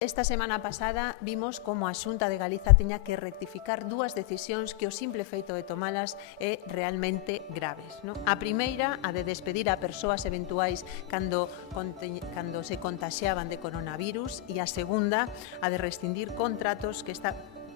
Esta semana pasada vimos como a Xunta de Galiza tiña que rectificar dúas decisións que o simple feito de tomalas é realmente graves. Non? A primeira, a de despedir a persoas eventuais cando se contaxiaban de coronavirus, e a segunda, a de rescindir contratos que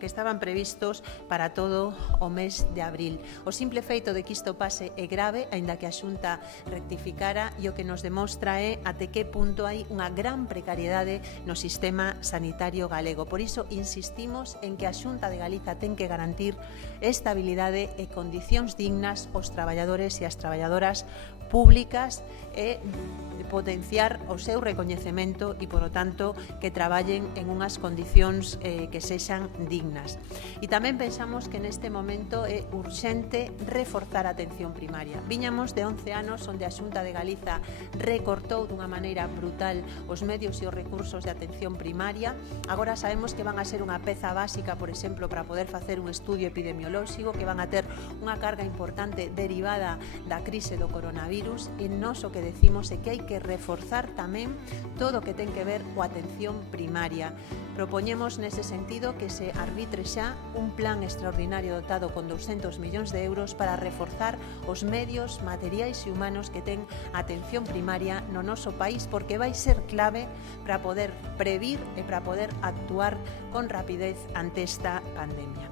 estaban previstos para todo o mes de abril. O simple feito de que isto pase é grave, aínda que a Xunta rectificara, e o que nos demostra é até que punto hai unha gran precariedade no sistema sanitario galego. Por iso insistimos en que a Xunta de Galiza ten que garantir estabilidade e condicións dignas aos traballadores e as traballadoras públicas e potenciar o seu recoñecemento e, polo tanto, que traballen en unhas condicións que sexan dignas. E tamén pensamos que neste momento é urxente reforzar a atención primaria. Viñamos de 11 anos onde a Xunta de Galiza recortou dunha maneira brutal os medios e os recursos de atención primaria. Agora sabemos que van a ser unha peza básica, por exemplo, para poder facer un estudio epidemiolóxico, que van a ter unha carga importante derivada da crise do coronavirus, e nós o que decimos é que hai que reforzar tamén todo o que ten que ver coa atención primaria. Propoñemos nese sentido que se arbitre xa un plan extraordinario dotado con 200 millóns de euros para reforzar os medios materiais e humanos que ten a atención primaria no noso país, porque vai ser clave para poder previr e para poder actuar con rapidez ante esta pandemia.